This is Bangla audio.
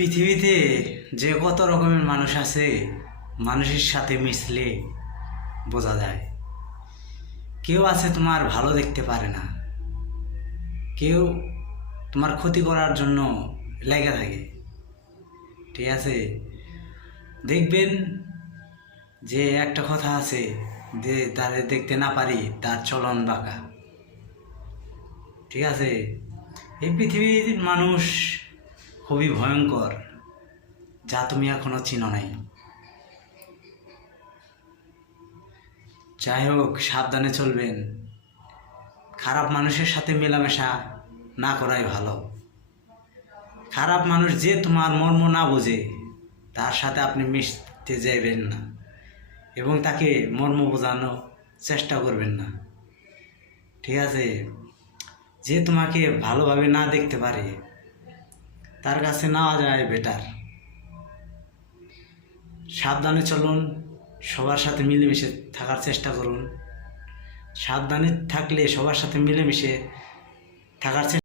পৃথিবীতে যে কত রকমের মানুষ আছে, মানুষের সাথে মিশলে বোঝা যায়। কেউ আছে তোমার ভালো দেখতে পারে না, কেউ তোমার ক্ষতি করার জন্য লেগে থাকে। ঠিক আছে, দেখবেন যে একটা কথা আছে যে তারে দেখতে না পারি তার চলন বাঁকা। ঠিক আছে, এই পৃথিবীর মানুষ খুবই ভয়ঙ্কর, যা তুমি এখনো চিনো নাই। যাই হোক, সাবধানে চলবেন। খারাপ মানুষের সাথে মেলামেশা না করাই ভালো। খারাপ মানুষ যে তোমার মর্ম না বোঝে তার সাথে আপনি মিশতে যাইবেন না এবং তাকে মর্ম বোঝানোর চেষ্টা করবেন না। ঠিক আছে, যে তোমাকে ভালোভাবে না দেখতে পারে তার কাছে না যায় বেটার। সাবধানে চলুন, সবার সাথে মিলেমিশে থাকার চেষ্টা করুন। সাবধানে থাকলে সবার সাথে মিলেমিশে থাকার চেষ্টা